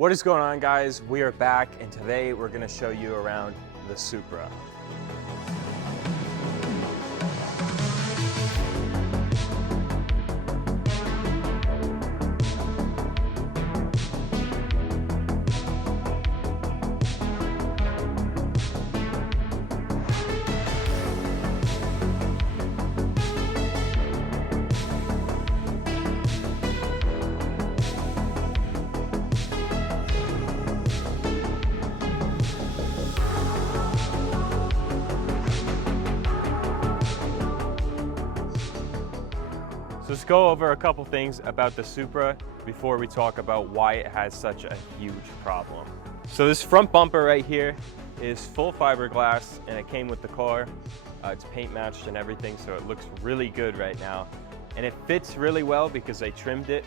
What is going on, guys? We are back, and today we're going to show you around the Supra. So let's go over a couple things about the Supra before we talk about why it has such a huge problem. So this front bumper right here is full fiberglass, and it came with the car. It's paint matched and everything, so it looks really good right now. And it fits really well because they trimmed it,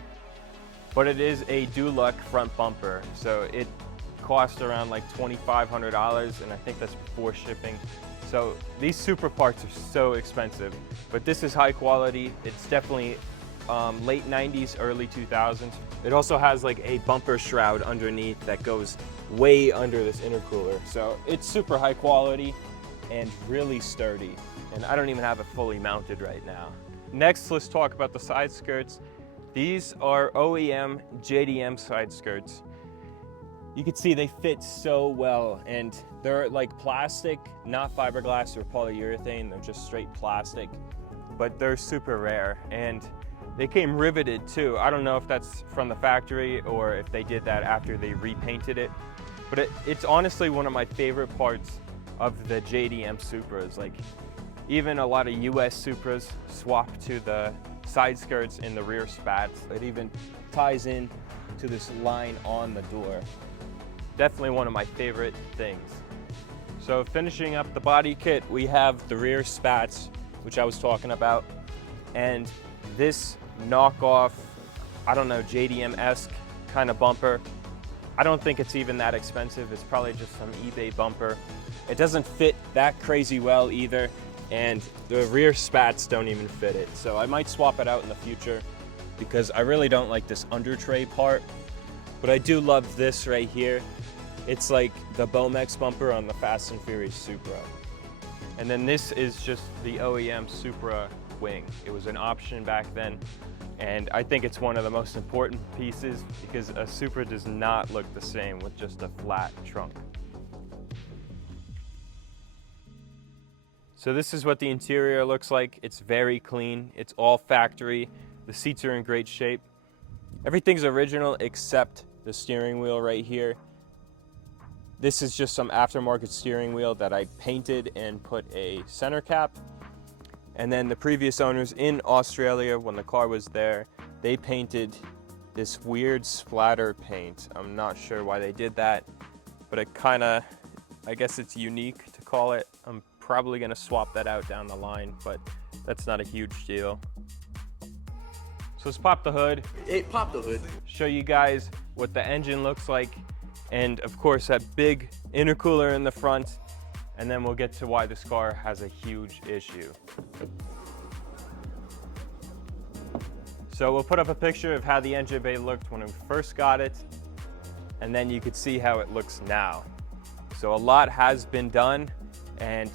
but it is a Duluck front bumper. So it cost around like $2,500, and I think that's before shipping. So these Supra parts are so expensive, but this is high quality. It's definitely late 90s, early 2000s. It also has like a bumper shroud underneath that goes way under this intercooler. So it's super high quality and really sturdy. And I don't even have it fully mounted right now. Next, let's talk about the side skirts. These are OEM JDM side skirts. You can see they fit so well, and they're like plastic, not fiberglass or polyurethane. They're just straight plastic, but they're super rare, and they came riveted too. I don't know if that's from the factory or if they did that after they repainted it, but it's honestly one of my favorite parts of the JDM Supras. Like, even a lot of US Supras swap to the side skirts in the rear spats. It even ties in to this line on the door. Definitely one of my favorite things. So finishing up the body kit, we have the rear spats, which I was talking about, and this knockoff, I don't know, JDM-esque kind of bumper. I don't think it's even that expensive. It's probably just some eBay bumper. It doesn't fit that crazy well either, and the rear spats don't even fit it. So I might swap it out in the future because I really don't like this under tray part, but I do love this right here. It's like the Bomex bumper on the Fast and Furious Supra. And then this is just the OEM Supra wing. It was an option back then, and I think it's one of the most important pieces because a Supra does not look the same with just a flat trunk. So this is what the interior looks like. It's very clean. It's all factory. The seats are in great shape. Everything's original except the steering wheel right here. This is just some aftermarket steering wheel that I painted and put a center cap. And then the previous owners in Australia, when the car was there, they painted this weird splatter paint. I'm not sure why they did that, but it kind of, I guess it's unique to call it. I'm probably gonna swap that out down the line, but that's not a huge deal. So let's pop the hood. Pop the hood. Show you guys what the engine looks like. And of course, that big intercooler in the front, and then we'll get to why this car has a huge issue. So we'll put up a picture of how the engine bay looked when we first got it, and then you could see how it looks now. So a lot has been done, and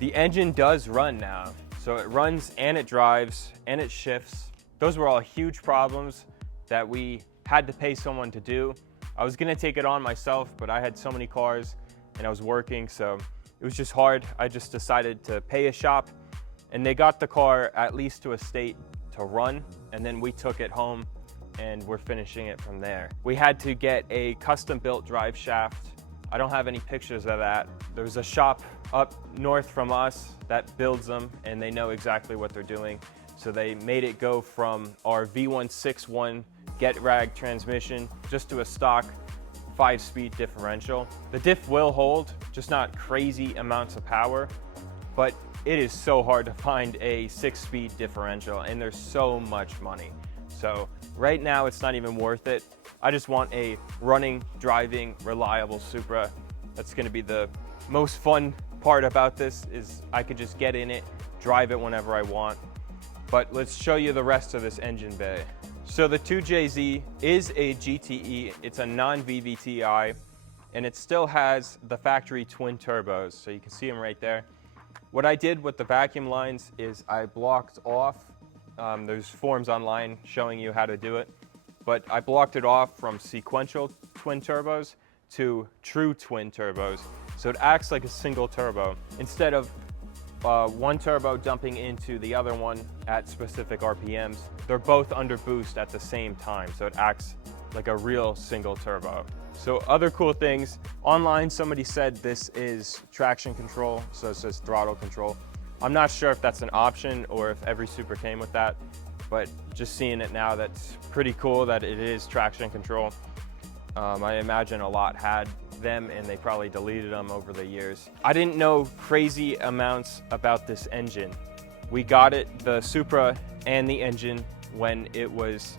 the engine does run now. So it runs and it drives and it shifts. Those were all huge problems that we had to pay someone to do. I was gonna take it on myself, but I had so many cars and I was working, so it was just hard. I just decided to pay a shop, and they got the car at least to a state to run, and then we took it home and we're finishing it from there. We had to get a custom built drive shaft. I don't have any pictures of that. There's a shop up north from us that builds them, and they know exactly what they're doing. So they made it go from our V161 get rag transmission just to a stock 5-speed differential. The diff will hold, just not crazy amounts of power, but it is so hard to find a 6-speed differential, and there's so much money. So right now it's not even worth it. I just want a running, driving, reliable Supra. That's gonna be the most fun part about this, is I could just get in it, drive it whenever I want. But let's show you the rest of this engine bay. So the 2JZ is a GTE, it's a non-VVTi, and it still has the factory twin turbos, so you can see them right there. What I did with the vacuum lines is I blocked off, there's forms online showing you how to do it, but I blocked it off from sequential twin turbos to true twin turbos. So it acts like a single turbo. Instead of one turbo dumping into the other one at specific RPMs, they're both under boost at the same time. So it acts like a real single turbo. So other cool things, online somebody said this is traction control, so it says throttle control. I'm not sure if that's an option or if every Supra came with that, but just seeing it now, that's pretty cool that it is traction control. I imagine a lot had them and they probably deleted them over the years. I didn't know crazy amounts about this engine. We got it, the Supra and the engine, when it was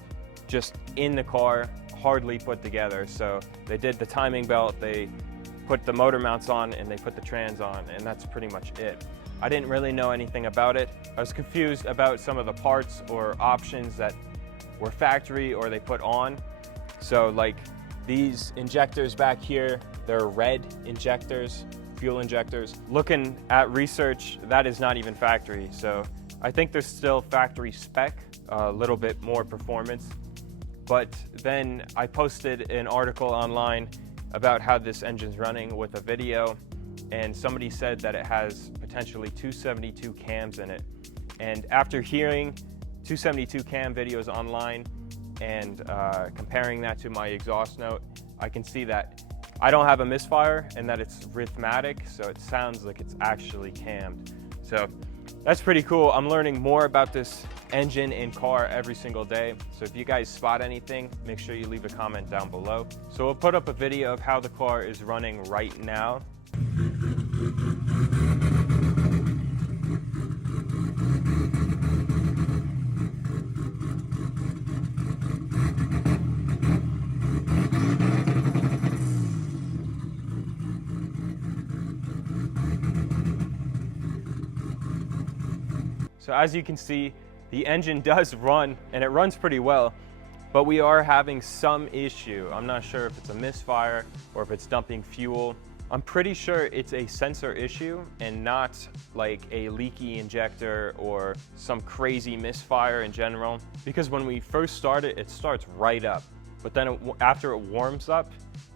just in the car, hardly put together. So they did the timing belt, they put the motor mounts on, and they put the trans on, and that's pretty much it. I didn't really know anything about it. I was confused about some of the parts or options that were factory or they put on. So like these injectors back here, they're red injectors, fuel injectors. Looking at research, that is not even factory. So I think there's still factory spec, a little bit more performance. But then I posted an article online about how this engine's running with a video, and somebody said that it has potentially 272 cams in it. And after hearing 272 cam videos online and comparing that to my exhaust note, I can see that I don't have a misfire and that it's rhythmatic, so it sounds like it's actually cammed. So that's pretty cool. I'm learning more about this engine and car every single day. So if you guys spot anything, make sure you leave a comment down below. So we'll put up a video of how the car is running right now. So as you can see, the engine does run, and it runs pretty well, but we are having some issue. I'm not sure if it's a misfire or if it's dumping fuel. I'm pretty sure it's a sensor issue and not like a leaky injector or some crazy misfire in general. Because when we first start it, it starts right up, but then after it warms up,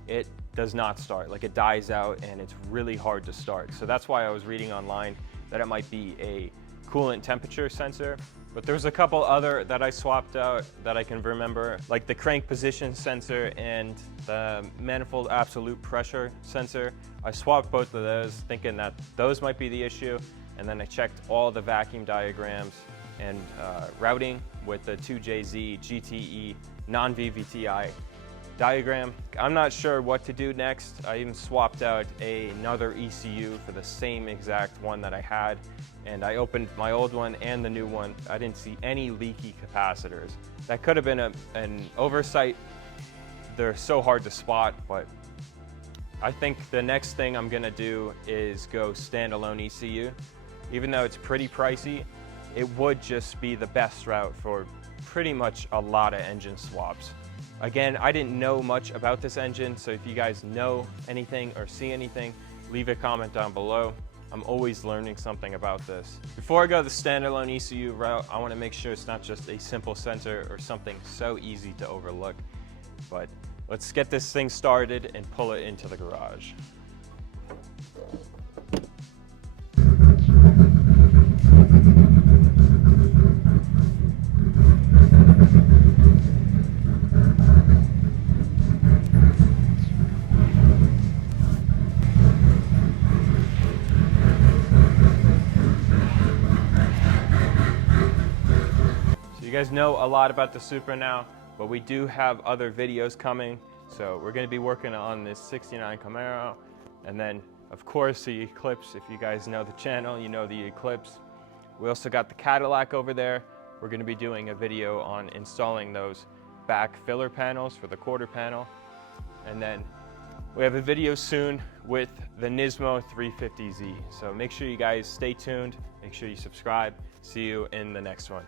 it does not start. Like it dies out and it's really hard to start. So that's why I was reading online that it might be a coolant temperature sensor, but there's a couple other that I swapped out that I can remember, like the crank position sensor and the manifold absolute pressure sensor. I swapped both of those thinking that those might be the issue, and then I checked all the vacuum diagrams and routing with the 2JZ GTE non-VVTi diagram. I'm not sure what to do next. I even swapped out another ECU for the same exact one that I had, and I opened my old one and the new one. I didn't see any leaky capacitors. That could have been an oversight. They're so hard to spot, but I think the next thing I'm gonna do is go standalone ECU. Even though it's pretty pricey, it would just be the best route for pretty much a lot of engine swaps. Again, I didn't know much about this engine, so if you guys know anything or see anything, leave a comment down below. I'm always learning something about this. Before I go the standalone ECU route, I want to make sure it's not just a simple sensor or something so easy to overlook. But let's get this thing started and pull it into the garage. You guys know a lot about the Supra now, but we do have other videos coming. So we're going to be working on this 69 Camaro, and then of course the Eclipse. If you guys know the channel, you know the Eclipse. We also got the Cadillac over there. We're going to be doing a video on installing those back filler panels for the quarter panel. And then we have a video soon with the Nismo 350Z. So make sure you guys stay tuned. Make sure you subscribe. See you in the next one.